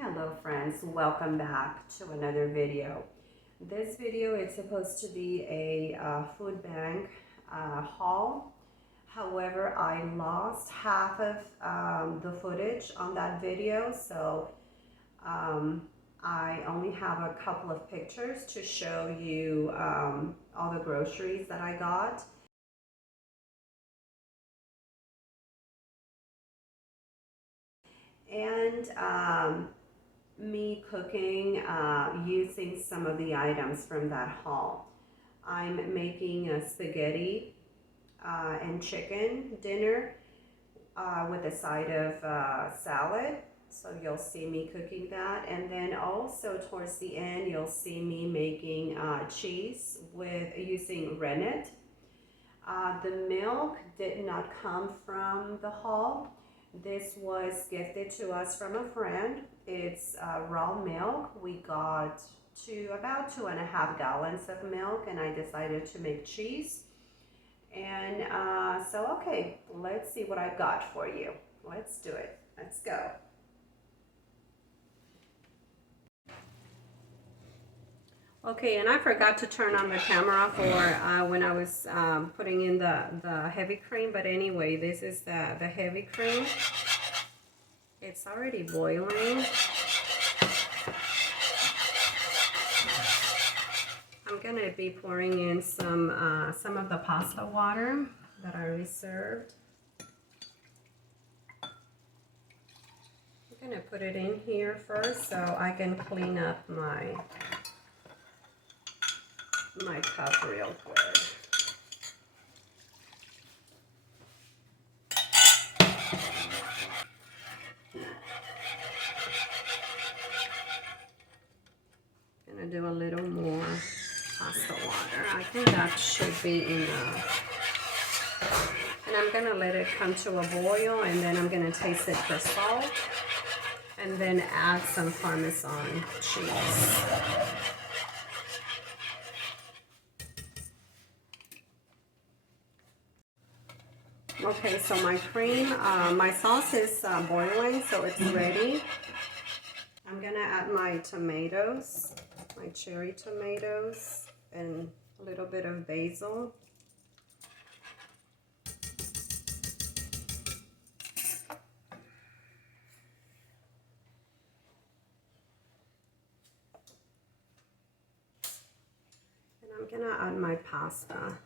Hello friends, welcome back to another video. This video is supposed to be a food bank haul. However, I lost half of the footage on that video, so I only have a couple of pictures to show you all the groceries that I got. And me cooking using some of the items from that haul. I'm making a spaghetti and chicken dinner with a side of salad. So you'll see me cooking that. And then also towards the end, you'll see me making cheese with using rennet. The milk did not come from the haul. This was gifted to us from a friend. It's raw milk. We got about 2.5 gallons of milk, and I decided to make cheese. And okay, let's see what I've got for you. Let's do it. Let's go. Okay, and I forgot to turn on the camera for when I was putting in the heavy cream, but anyway, this is the heavy cream. It's already boiling. I'm gonna be pouring in some of the pasta water that I reserved. I'm gonna put it in here first so I can clean up my cup real quick. Gonna do a little more pasta water. I think that should be enough. And I'm gonna let it come to a boil, and then I'm gonna taste it for salt, and then add some Parmesan cheese. Okay, so my cream, my sauce is boiling, so it's ready. I'm gonna add my tomatoes, my cherry tomatoes, and a little bit of basil. And I'm gonna add my pasta.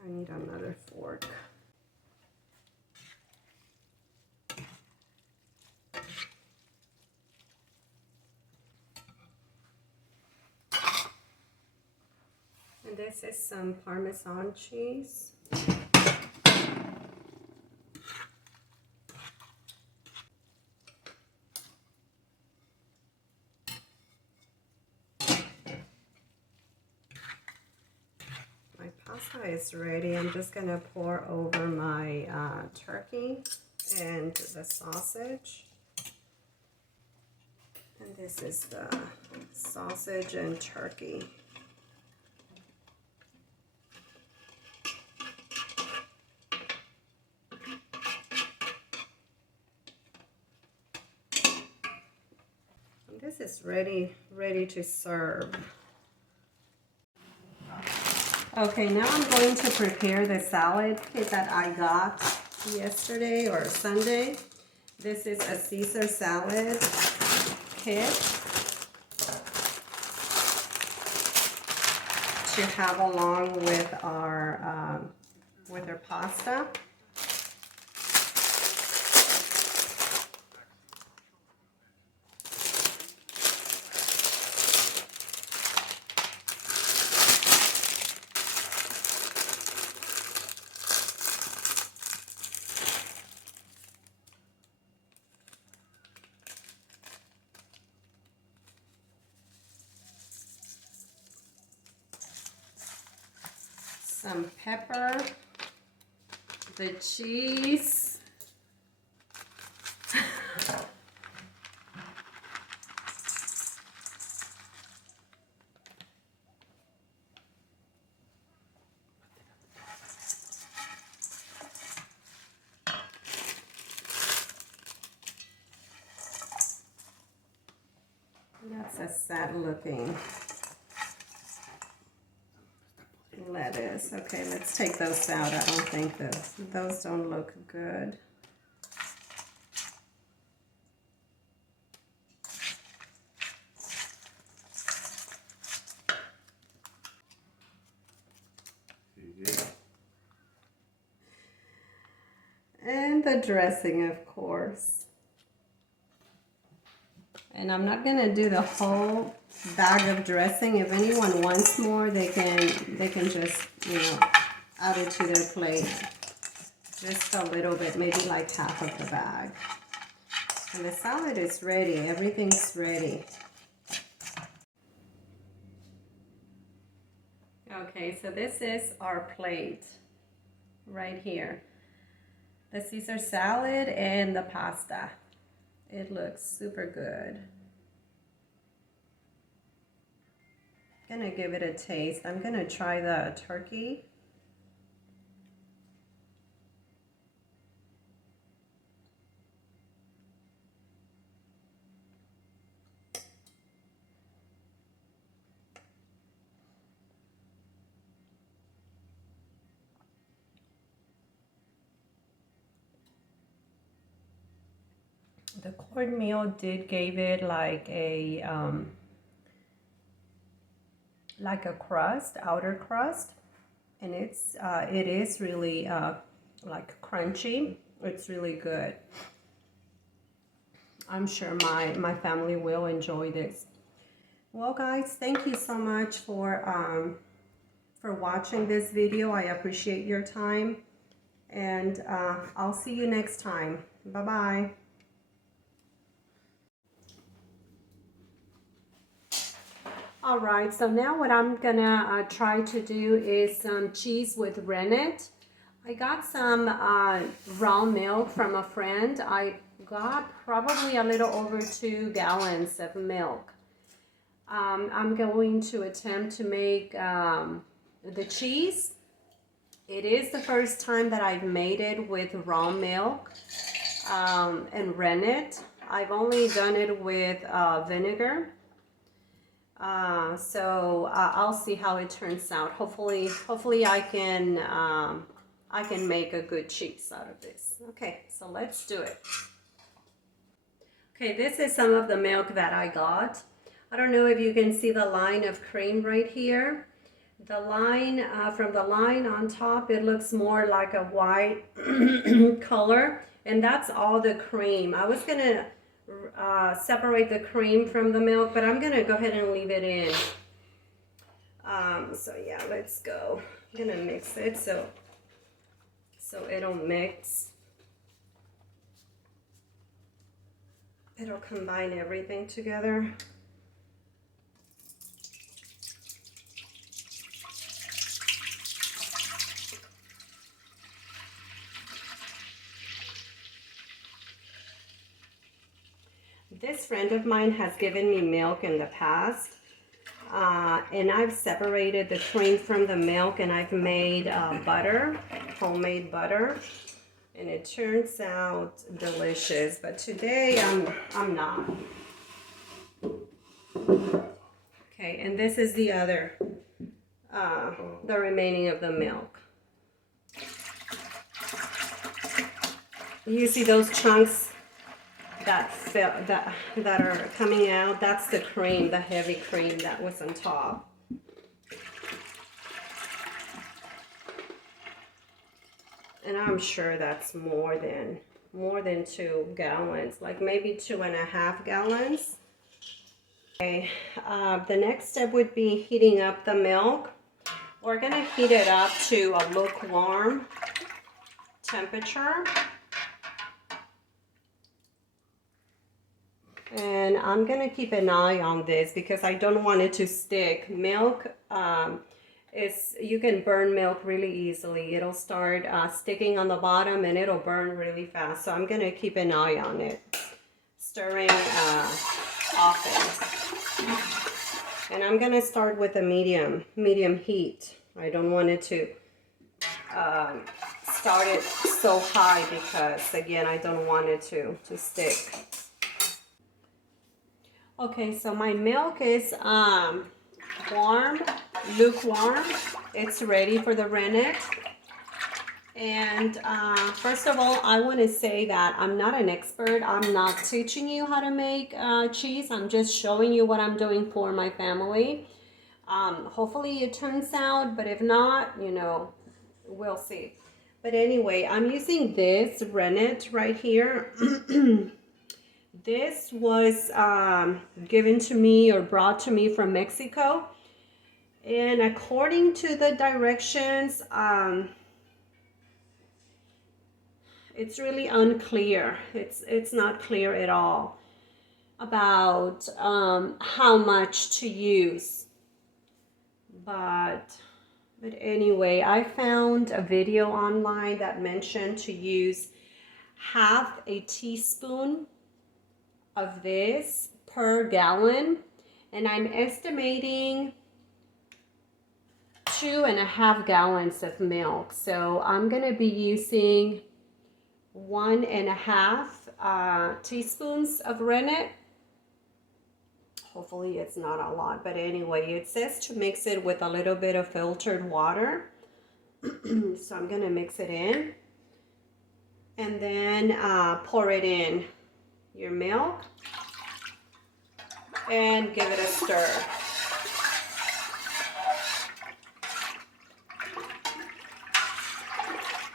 I need another fork. And this is some Parmesan cheese. My pasta is ready. I'm just gonna pour over my turkey and the sausage. And this is the sausage and turkey. And this is ready to serve. Okay, now I'm going to prepare the salad kit that I got yesterday or Sunday. This is a Caesar salad kit to have along with our pasta. some pepper, the cheese. That's a sad looking lettuce. Okay, let's take those out. I don't think those don't look good. And the dressing, of course. And I'm not gonna do the whole bag of dressing. If anyone wants more, they can just, you know, add it to their plate. Just a little bit, maybe like half of the bag. And the salad is ready. Everything's ready. Okay, so this is our plate right here. The Caesar salad and the pasta. It looks super good. Gonna give it a taste. I'm gonna try the turkey. The cornmeal did give it like a crust, outer crust, and it is really like crunchy. It's really good. I'm sure my family will enjoy this. Well, guys, thank you so much for watching this video. I appreciate your time, and I'll see you next time. Bye bye. All right, so now what I'm gonna try to do is some cheese with rennet. I got some raw milk from a friend. I got probably a little over 2 gallons of milk. I'm going to attempt to make the cheese. It is the first time that I've made it with raw milk and rennet. I've only done it with vinegar. So I'll see how it turns out. Hopefully I can make a good cheese out of this. Okay, so let's do it. Okay, this is some of the milk that I got. I don't know if you can see the line of cream right here. The line, from the line on top, it looks more like a white color, and that's all the cream. I was gonna separate the cream from the milk, but I'm gonna go ahead and leave it in. So yeah, let's go. I'm gonna mix it so it'll mix. It'll combine everything together. This friend of mine has given me milk in the past, and I've separated the cream from the milk, and I've made butter, homemade butter, and it turns out delicious. But today I'm not. Okay, and this is the other, the remaining of the milk. You see those chunks that are coming out? That's the cream, the heavy cream that was on top. And I'm sure that's more than 2 gallons, like maybe 2.5 gallons. Okay, the next step would be heating up the milk. We're gonna heat it up to a lukewarm temperature. And I'm gonna keep an eye on this because I don't want it to stick. Milk is you can burn milk really easily. It'll start sticking on the bottom and it'll burn really fast. So I'm gonna keep an eye on it, stirring often. And I'm gonna start with a medium heat. I don't want it to start it so high because again, I don't want it to stick. Okay, so my milk is warm, lukewarm. It's ready for the rennet. And first of all, I want to say that I'm not an expert. I'm not teaching you how to make cheese. I'm just showing you what I'm doing for my family. Hopefully it turns out, but if not, you know, we'll see. But anyway, I'm using this rennet right here. This was given to me or brought to me from Mexico. And according to the directions, it's really unclear. It's not clear at all about how much to use. But anyway, I found a video online that mentioned to use half a teaspoon of this per gallon, and I'm estimating 2.5 gallons of milk. So I'm gonna be using 1.5 teaspoons of rennet. Hopefully it's not a lot, but anyway, it says to mix it with a little bit of filtered water. So I'm gonna mix it in and then pour it in your milk and give it a stir.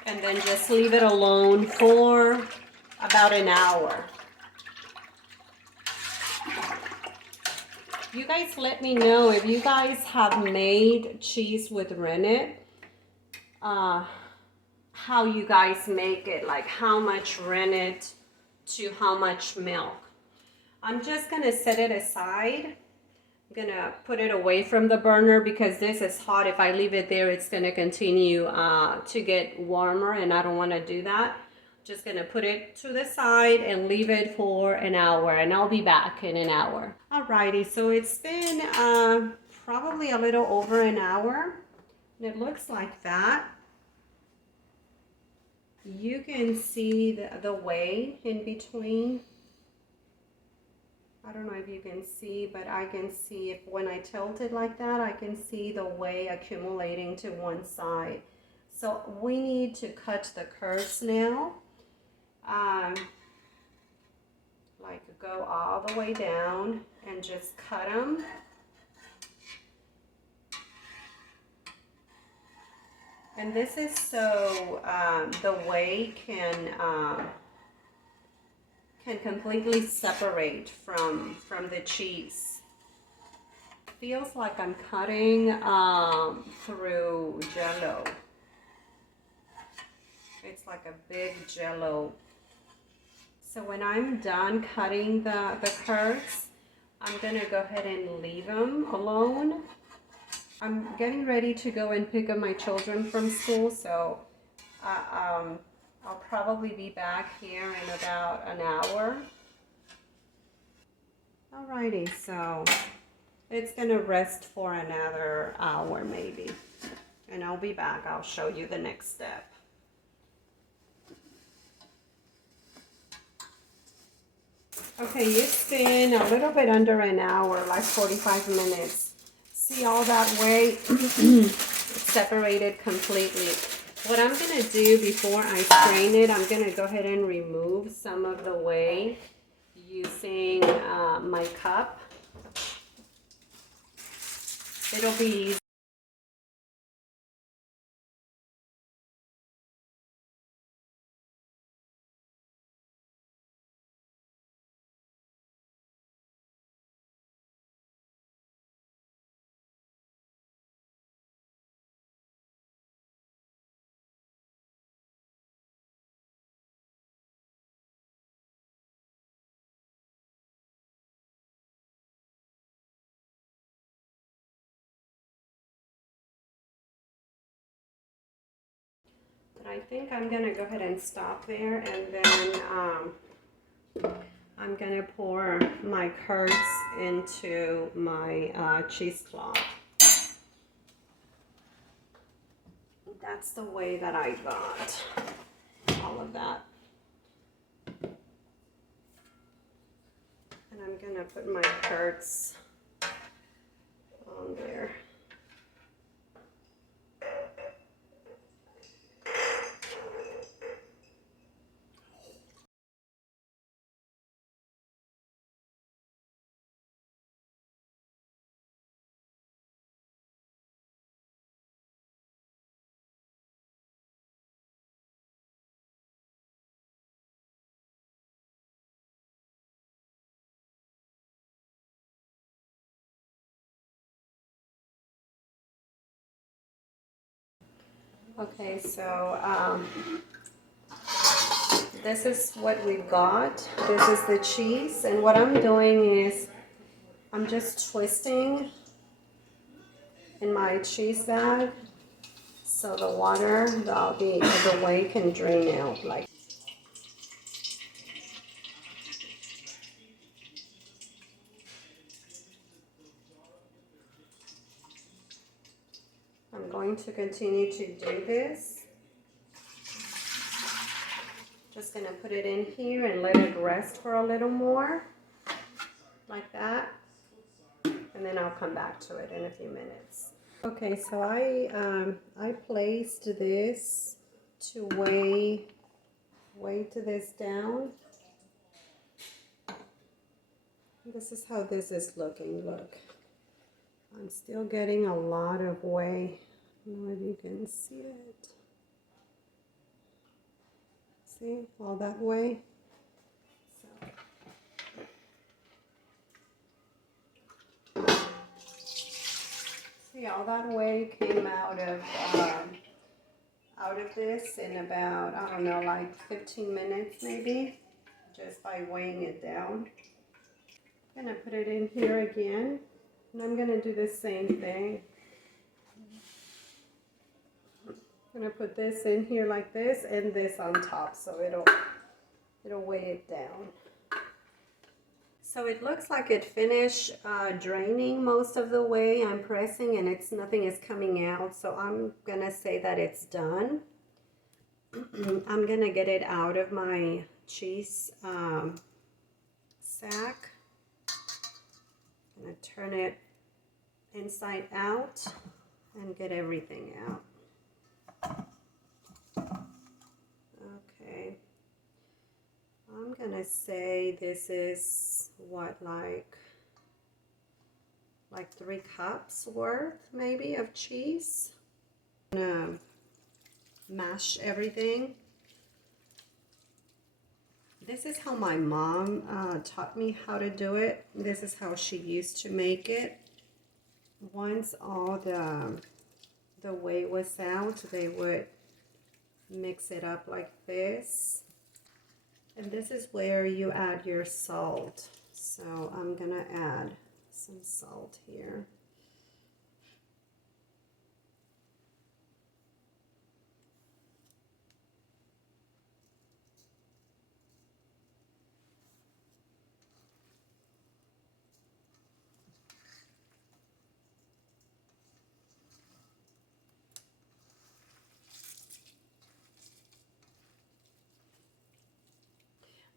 And then just leave it alone for about an hour. You guys let me know if you guys have made cheese with rennet, how you guys make it, like how much rennet to how much milk. I'm just gonna set it aside. I'm gonna put it away from the burner because this is hot. If I leave it there, it's gonna continue to get warmer and I don't wanna do that. Just gonna put it to the side and leave it for an hour and I'll be back in an hour. Alrighty, so it's been probably a little over an hour and it looks like that. You can see the whey in between. I don't know if you can see, but I can see if when I tilt it like that, I can see the whey accumulating to one side. So we need to cut the curds now. Like go all the way down and just cut them. And this is so the whey can completely separate from the cheese. Feels like I'm cutting through jello. It's like a big jello. So when I'm done cutting the curds, I'm gonna go ahead and leave them alone. I'm getting ready to go and pick up my children from school, so I'll probably be back here in about an hour. Alrighty, so it's gonna rest for another hour maybe. And I'll be back. I'll show you the next step. Okay, it's been a little bit under an hour, like 45 minutes. See all that whey separated completely. What I'm gonna do before I strain it, I'm gonna go ahead and remove some of the whey using my cup. It'll be easy. I think I'm gonna go ahead and stop there, and then I'm gonna pour my curds into my cheesecloth. That's the way that I got all of that. And I'm gonna put my curds on there. Okay, so this is what we've got. This is the cheese, and what I'm doing is I'm just twisting in my cheese bag so the water, the whey can drain out. Like, I'm going to continue to do this. Just gonna put it in here and let it rest for a little more, like that, and then I'll come back to it in a few minutes. Okay, so I placed this to weigh this down. This is how this is looking. Look, I'm still getting a lot of whey. I don't know if you can see it. See all that whey? See, all that whey came out of this in about, I don't know, like 15 minutes maybe, just by weighing it down. I'm gonna put it in here again, and I'm gonna do the same thing. I'm gonna put this in here like this, and this on top, so it'll weigh it down. So it looks like it finished draining most of the whey. I'm pressing, and nothing is coming out, so I'm gonna say that it's done. I'm gonna get it out of my cheese sack. I'm gonna turn it inside out and get everything out. Okay, I'm gonna say this is what, like 3 cups worth maybe of cheese. I'm gonna mash everything. This is how my mom taught me how to do it. This is how she used to make it. Once all the whey was out, they would mix it up like this. And this is where you add your salt. So I'm gonna add some salt here.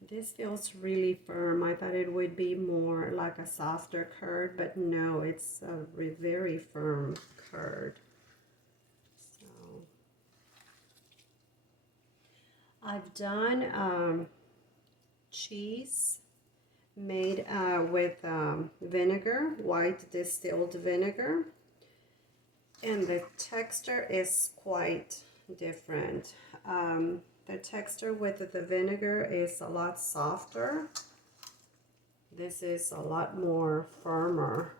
This feels really firm. I thought it would be more like a softer curd, but no, it's a very firm curd. So I've done cheese made with vinegar, white distilled vinegar, and the texture is quite different. The texture with the vinegar is a lot softer. This is a lot more firmer.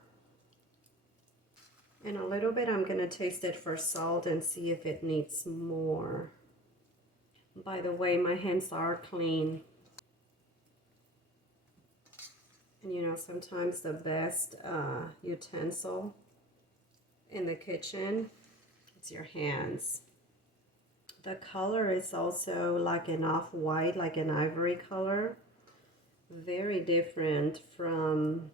And a little bit, I'm gonna taste it for salt and see if it needs more. By the way, my hands are clean. And you know, sometimes the best utensil in the kitchen, it's your hands. The color is also like an off-white, like an ivory color. Very different from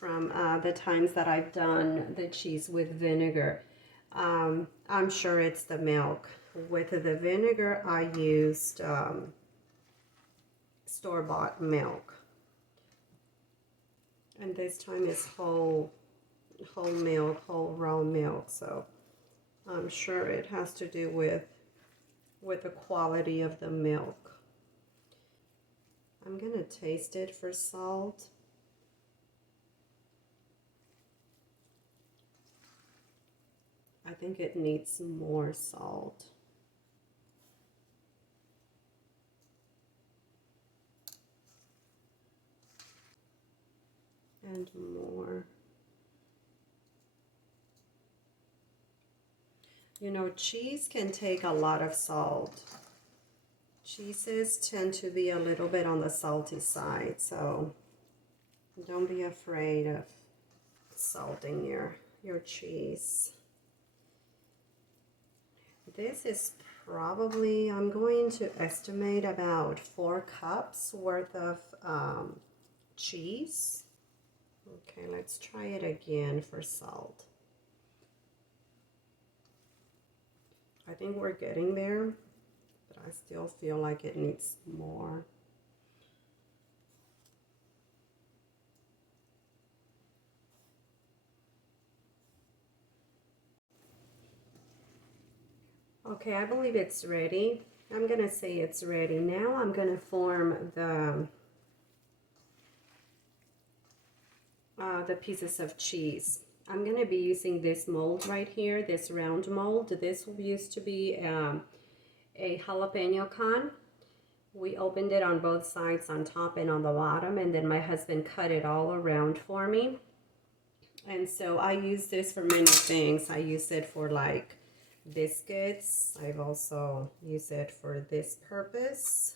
the times that I've done the cheese with vinegar. I'm sure it's the milk. With the vinegar, I used store-bought milk. And this time is whole milk, whole raw milk. So I'm sure it has to do with the quality of the milk. I'm gonna taste it for salt. I think it needs more salt. And more. You know, cheese can take a lot of salt. Cheeses tend to be a little bit on the salty side, so don't be afraid of salting your cheese. This is probably, I'm going to estimate about 4 cups worth of cheese. Okay, let's try it again for salt. I think we're getting there, but I still feel like it needs more. Okay, I believe it's ready. I'm gonna say it's ready. Now I'm gonna form the pieces of cheese. I'm gonna be using this mold right here, this round mold. This used to be a jalapeno can. We opened it on both sides, on top and on the bottom, and then my husband cut it all around for me. And so I use this for many things. I use it for like biscuits. I've also used it for this purpose,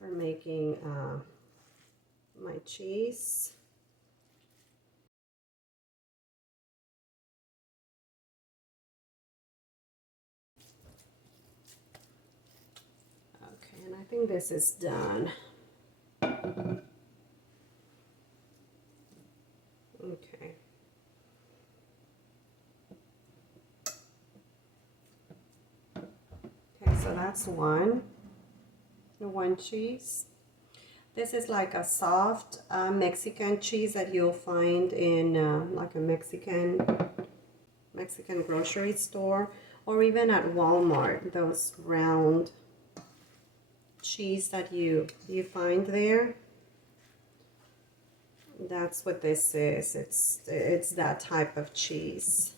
for making my cheese. Okay, and I think this is done. Okay. Okay, so that's one cheese. This is like a soft Mexican cheese that you'll find in like a Mexican grocery store, or even at Walmart, those round cheese that you find there. That's what this is. It's that type of cheese.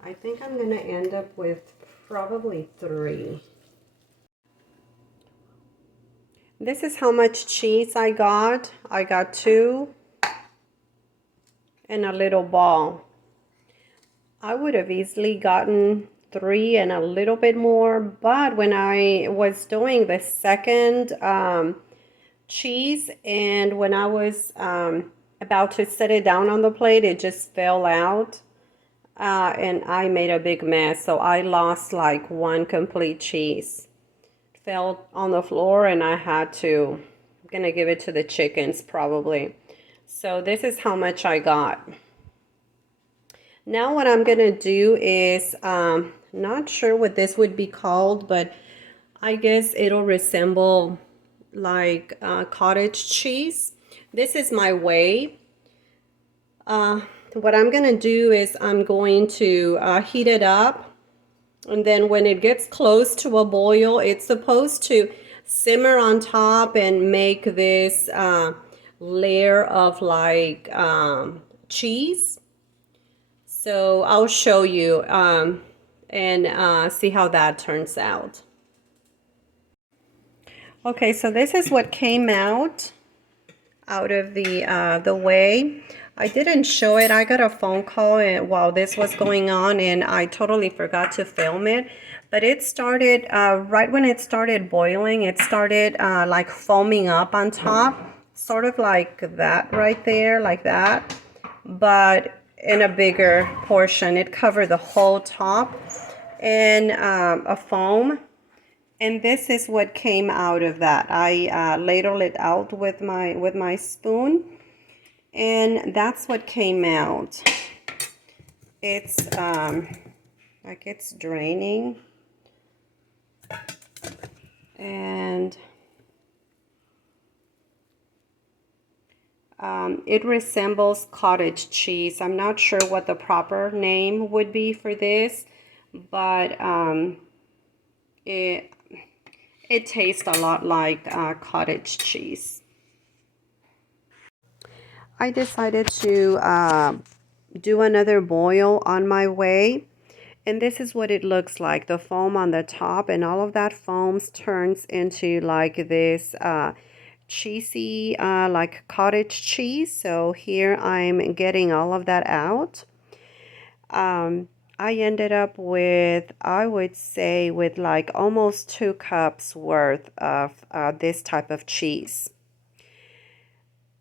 I think I'm gonna end up with probably 3. This is how much cheese I got. I got 2 and a little ball. I would have easily gotten 3 and a little bit more, but when I was doing the second cheese, and when I was about to set it down on the plate, it just fell out, and I made a big mess. So I lost like 1 complete cheese. It fell on the floor, and I had to, I'm gonna give it to the chickens probably. So this is how much I got. Now what I'm gonna do is, not sure what this would be called, but I guess it'll resemble like cottage cheese. This is my whey. What I'm gonna do is I'm going to heat it up, and then when it gets close to a boil, it's supposed to simmer on top and make this layer of like cheese. So I'll show you and see how that turns out. Okay, so this is what came out of the whey. I didn't show it. I got a phone call while this was going on, and I totally forgot to film it. But it started right when it started boiling. It started like foaming up on top, sort of like that right there, like that. but in a bigger portion. It covered the whole top in a foam. And this is what came out of that. I ladled it out with my spoon, and that's what came out. It's like it's draining, and it resembles cottage cheese. I'm not sure what the proper name would be for this, but it tastes a lot like cottage cheese. I decided to do another boil on my way, and this is what it looks like. The foam on the top and all of that foam turns into like this cheesy like cottage cheese. So here I'm getting all of that out. I ended up with, I would say, with like almost 2 cups worth of this type of cheese.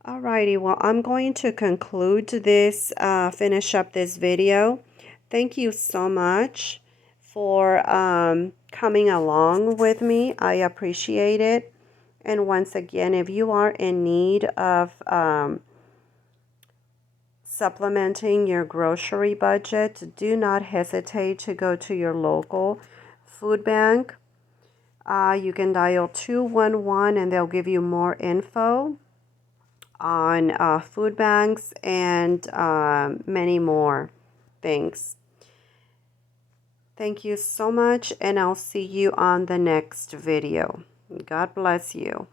Alrighty, well, I'm going to conclude this, finish up this video. Thank you so much for coming along with me. I appreciate it. And once again, if you are in need of supplementing your grocery budget, do not hesitate to go to your local food bank. You can dial 211 and they'll give you more info on food banks and many more things. Thank you so much, and I'll see you on the next video. God bless you.